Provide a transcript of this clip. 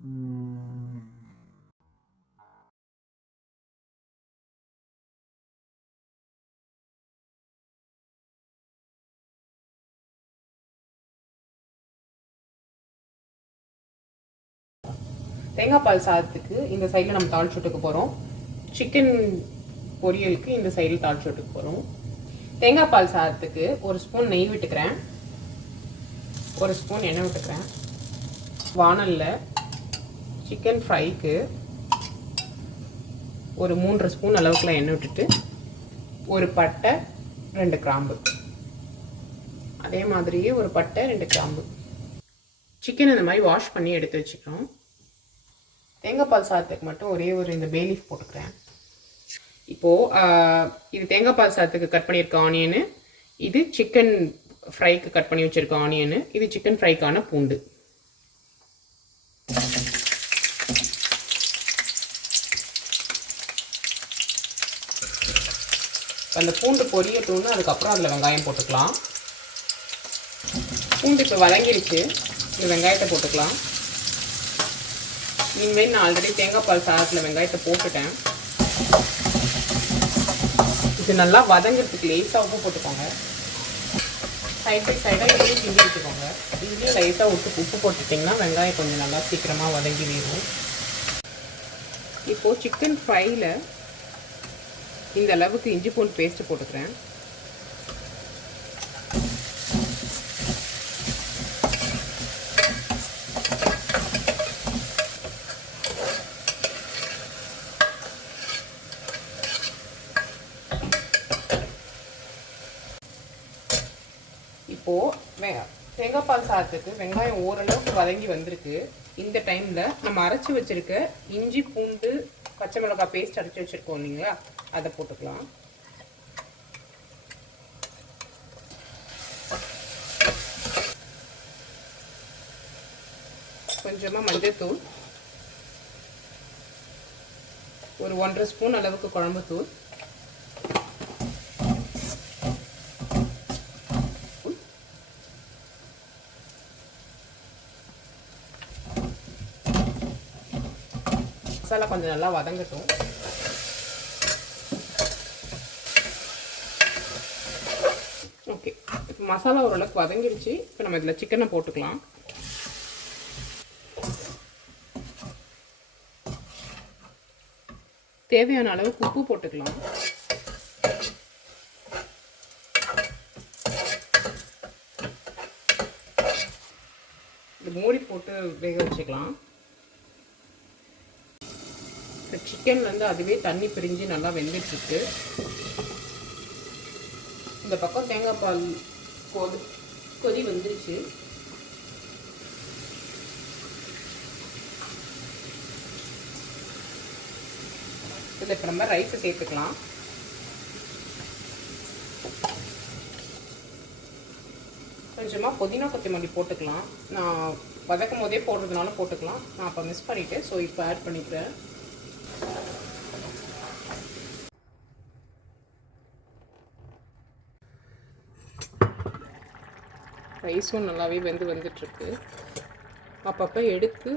தேங்காய் பால் சாதத்துக்கு இந்த சைடில் நம்ம தாளிச்சு விட்டுக்க போகிறோம். சிக்கன் பொரியலுக்கு இந்த சைடில் தாளிச்சு விட்டுக்க போகிறோம். தேங்காய் பால் சாதத்துக்கு ஒரு ஸ்பூன் நெய் விட்டுக்கிறேன், ஒரு ஸ்பூன் எண்ணெய் விட்டுக்கிறேன். வானலில் சிக்கன் ஃப்ரைக்கு ஒரு 3 ஸ்பூன் அளவுக்குலாம் எண்ணெய் விட்டுட்டு ஒரு பட்டை 2 கிராம்பு, அதே மாதிரியே ஒரு பட்டை 2 கிராம்பு. சிக்கன் இந்த மாதிரி வாஷ் பண்ணி எடுத்து வச்சுக்கிறோம். தேங்காய் பால் சாதத்துக்கு மட்டும் ஒரே ஒரு இந்த பே லீஃப் போட்டுக்கிறேன். இப்போது இது தேங்காய் பால் சாதத்துக்கு கட் பண்ணியிருக்க ஆனியனு, இது சிக்கன் ஃப்ரைக்கு கட் பண்ணி வச்சுருக்க ஆனியனு, இது சிக்கன் ஃப்ரைக்கான பூண்டு. அந்த பூண்டு பொரியட்டும்னு அதுக்கப்புறம் அதில் வெங்காயம் போட்டுக்கலாம். பூண்டு இப்போ வதங்கிடுச்சு, இந்த வெங்காயத்தை போட்டுக்கலாம். இனிமேல் நான் ஆல்ரெடி தேங்காய் பால் சாதத்தில் வெங்காயத்தை போட்டுட்டேன். இது நல்லா வதங்கிறதுக்கு லேசாக உப்பு போட்டுக்கோங்க. சைட் பை சைடாக இதையும் கிண்டி வச்சுக்கோங்க. இதுலேயும் லைட்டாக உப்பு போட்டுட்டிங்கன்னா வெங்காயம் கொஞ்சம் நல்லா சீக்கிரமாக வதங்கி வேணும். இப்போது சிக்கன் ஃப்ரையில் இந்த அளவுக்கு இஞ்சி பூண்டு பேஸ்ட்டு போட்டுக்கிறேன். இப்போது தேங்காய் பால் சாதத்துக்கு வெங்காயம் ஓரளவுக்கு வதங்கி வந்திருக்கு. இந்த டைமில் நம்ம அரைச்சி வச்சுருக்க இஞ்சி பூண்டு பச்சை மிளகாய் பேஸ்ட் அரைச்சி வச்சுருக்கோம் இல்லைங்களா, அதை போட்டுக்கலாம். கொஞ்சமாக மஞ்சள்தூள், ஒரு 1.5 ஸ்பூன் அளவுக்கு குழம்புத்தூள், மசாலா கொஞ்சம் நல்லா வதங்கட்டும். ஓகே, இப்போ மசாலா ஓரளவுக்கு வதங்கிடுச்சு. இப்போ நம்ம இதில் சிக்கனை போட்டுக்கலாம். தேவையான அளவுக்கு உப்பு போட்டுக்கலாம். இது மூடி போட்டு வேக வச்சுக்கலாம். இந்த சிக்கன்லேருந்து அதுவே தண்ணி பிரிஞ்சு நல்லா வெந்துட்டுருக்கு. இந்த பக்கம் தேங்காய் பால் கொதி வந்துருச்சு. இதில் இப்போ நம்ம ரைஸை சேர்த்துக்கலாம். கொஞ்சமாக புதினா கொத்தமல்லி போட்டுக்கலாம். நான் வதக்கும் போதே போடுறதுனால போட்டுக்கலாம். நான் அப்போ மிஸ் பண்ணிவிட்டேன், ஸோ இப்போ ஆட் பண்ணிக்கிறேன். ரைஸும் நல்லாவே வந்துட்டுருக்கு. அப்பப்போ எடுத்து